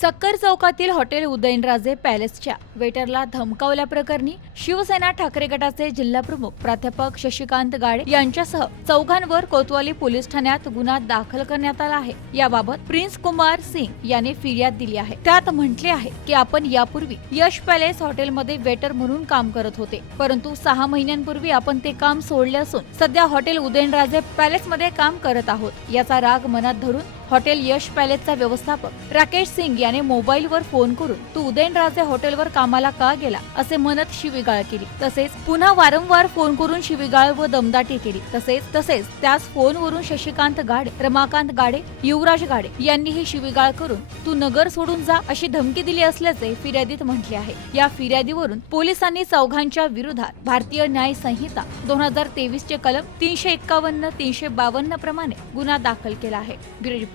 सक्कर चौकातील हॉटेल उदयनराजे पॅलेसच्या वेटरला धमकावल्याप्रकरणी शिवसेना ठाकरे गटाचे जिल्हाप्रमुख प्राध्यापक शशिकांत गाडे यांच्यासह चौघांवर कोतवाली पोलीस ठाण्यात गुन्हा दाखल करण्यात आला आहे. याबाबत प्रिन्स कुमार सिंग यांनी फिर्याद दिली आहे. त्यात म्हटले आहे की आपण यापूर्वी यश पॅलेस हॉटेलमध्ये वेटर म्हणून काम करत होते. परंतु सहा महिन्यांपूर्वी आपण ते काम सोडले असून सध्या हॉटेल उदयनराजे पॅलेसमध्ये काम करत आहोत. याचा राग मनात धरून हॉटेल यश पॅलेसचा व्यवस्थापक. राकेश सिंग याने मोबाईलवर फोन करून तू उदयनराजे हॉटेलवर कामाला का गेला? असे म्हणत शिवीगाळ केली. तसेच पुन्हा वारंवार फोन करून शिवीगाळ व दमदाटी केली. तसेच तसेच त्याच फोनवरून शशिकांत गाडे रमाकांत गाडे युवराज गाडे यांनीही शिवीगाळ करून तू नगर सोडून जा अशी धमकी दिली असल्याचे फिर्यादीत म्हटले आहे. या फिर्यादीवरून पोलिसांनी चौघांच्या विरोधात भारतीय न्याय संहिता दोन हजार तेवीस चे कलम तीनशे एक्कावन्न तीनशे बावन्न प्रमाणे गुन्हा दाखल केला आहे. Bureau